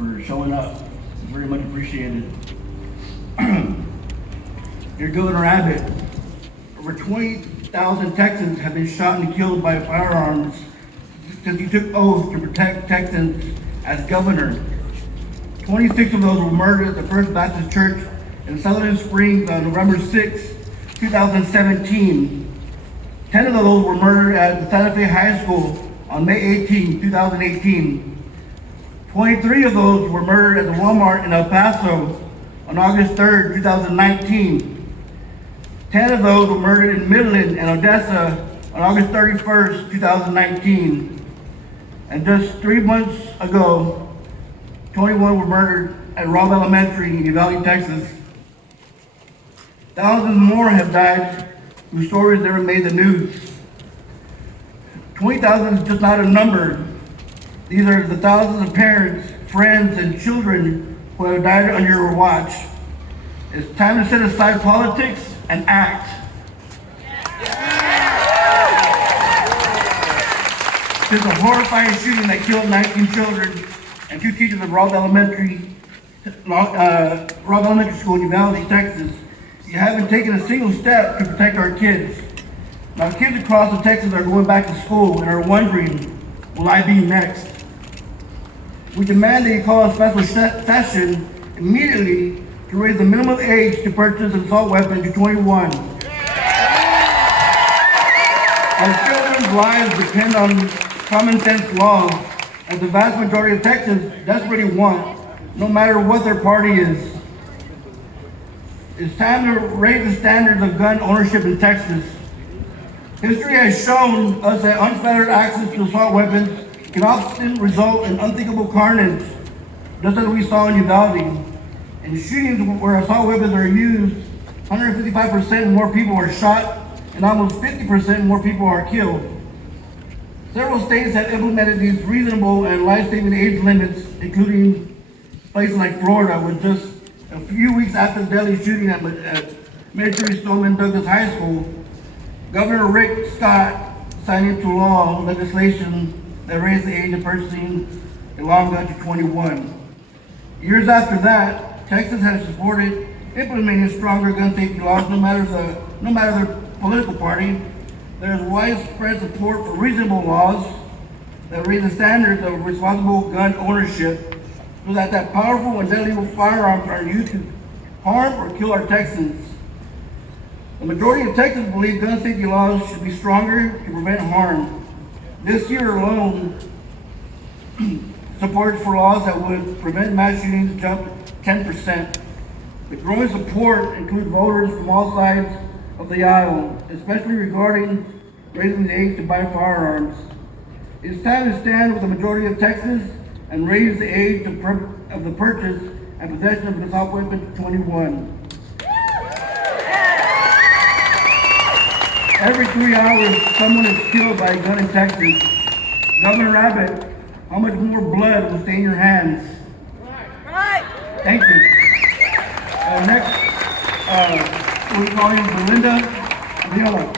for showing up. It's very much appreciated. Dear Governor Abbott, over 20,000 Texans have been shot and killed by firearms since you took oath to protect Texans as governor. 26 of those were murdered at the First Baptist Church in Sutherland Springs on November 6, 2017. 10 of those were murdered at the Santa Fe High School on May 18, 2018. 23 of those were murdered at the Walmart in El Paso on August 3, 2019. 10 of those were murdered in Midland and Odessa on August 31st, 2019. And just 3 months ago, 21 were murdered at Robb Elementary in Uvalde, Texas. Thousands more have died whose stories never made the news. 20,000 is just not a number. These are the thousands of parents, friends, and children who have died under your watch. It's time to set aside politics and act. Since a horrifying shooting that killed 19 children and 2 teachers at Robb Elementary School in Uvalde, Texas, you haven't taken a single step to protect our kids. Now, kids across the Texas are going back to school and are wondering, will I be next? We demand that you call a special session immediately to raise the minimum age to purchase an assault weapon to 21. Our children's lives depend on common sense laws, as the vast majority of Texans desperately want, no matter what their party is. It's time to raise the standards of gun ownership in Texas. History has shown us that unfettered access to assault weapons can often result in unthinkable carnage, just as we saw in Uvalde. In shootings where assault weapons are used, 155% more people are shot and almost 50% more people are killed. Several states have implemented these reasonable and life-saving age limits, including places like Florida, with just a few weeks after the deadly shooting at Military Stoneman Douglas High School. Governor Rick Scott signed into law legislation that raised the age of purchasing a long gun to 21. Years after that, Texas has supported implementing stronger gun safety laws, no matter their political party. There is widespread support for reasonable laws that raise the standards of responsible gun ownership so that powerful and deadly firearms are used to harm or kill our Texans. The majority of Texans believe gun safety laws should be stronger to prevent harm. This year alone, support for laws that would prevent mass shootings jumped 10%. The growing support includes voters from all sides of the aisle, especially regarding raising the age to buy firearms. It's time to stand with the majority of Texans and raise the age of the purchase and possession of an assault weapon to 21. Every 3 hours, someone is killed by a gun in Texas. Governor Abbott, how much more blood will stay in your hands? Right. Thank you. Next, we're calling Belinda Viola.